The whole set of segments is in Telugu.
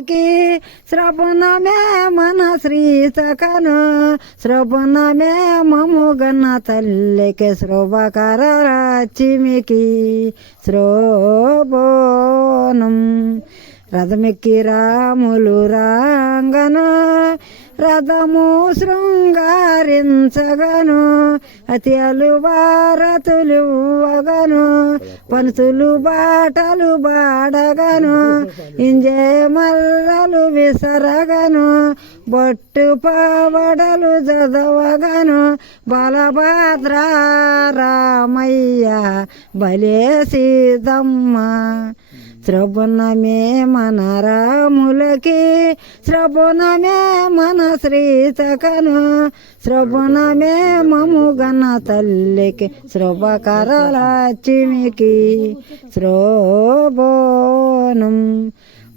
కి శ్రవణమే మన శ్రీ శ్రవణమే మముగన్న తల్లికి శ్రోభకర చిమికి శ్రోభోనం రథమికి రాములు రాంగను. రథము శృంగారించగను. అతి అలువారతులు అగను పంతులు బాటలు బాడగను. ఇంజే మల్లలు విసరగను. బొట్టు పావడలు చదవగను బలభద్ర రామయ్య. బలే సీతమ్మ. శ్రవణమే మన రాములకి శ్రవణమే మన శ్రీతకను శ్రవణమే మముగన్న తల్లికి శ్రవకరల చిమికి. శ్రోభో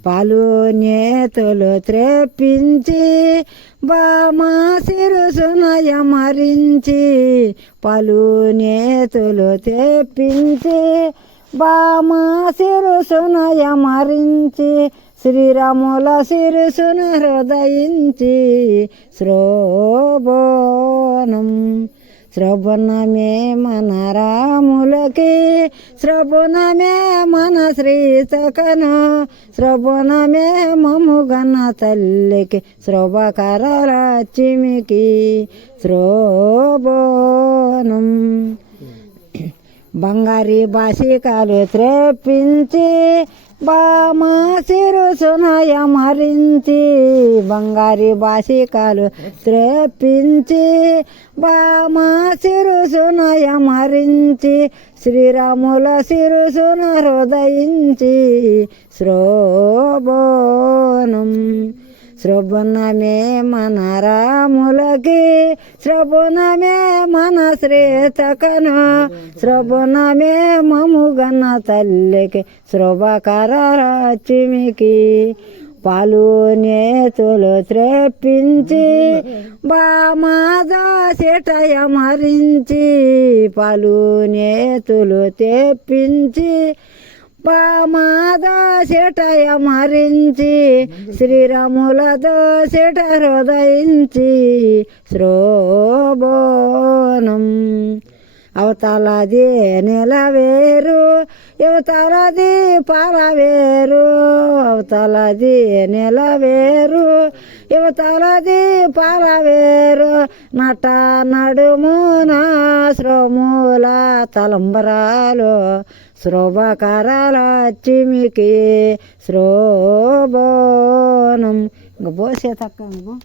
పాలు నేతులు త్రేపించి బామా సిరుసునయ మరించి పాలు నేతులు తెప్పించి బామా సిరుసునయ మరించి శ్రీరాముల శిరుసును హృదయించి శ్రోభోనం శ్రవణమే మన రాములకి శ్రవణమే మన శ్రీతకను శ్రవణమే మముగన్న తల్లికి శ్రవకరల చిమికి శ్రోభోనం బంగారి బాసికాలు త్రేపించి బామా శిరుసునయ మరించి బంగారి బాసికాలు త్రేపించి బామా శిరుసునయ మరించి శ్రీరాముల శిరుసున హృదయించి శ్రోబోన శ్రవణమే మన రాములకి శ్రవణమే మన శ్రేతకను శ్రవణమే మముగన్న తల్లికి శ్రవకర చిమికి పాలు నేతులు త్రేపించి బామాదా సెటయ మరించి పాలు నేతులు తెప్పించి పామాదా సెటయ మరించి శ్రీరాముల దోసెట హృదయించి శ్రోభోనం అవతలది నెలవేరు యువతలది పాలవేరు. అవతలది నెలవేరు యువతలది పాలవేరు. నట నడుమునా శ్రోముల తలంబరాలు శ్రోభకరాల చిమికి శ్రోబోనం. ఇంక పోసే తక్కువ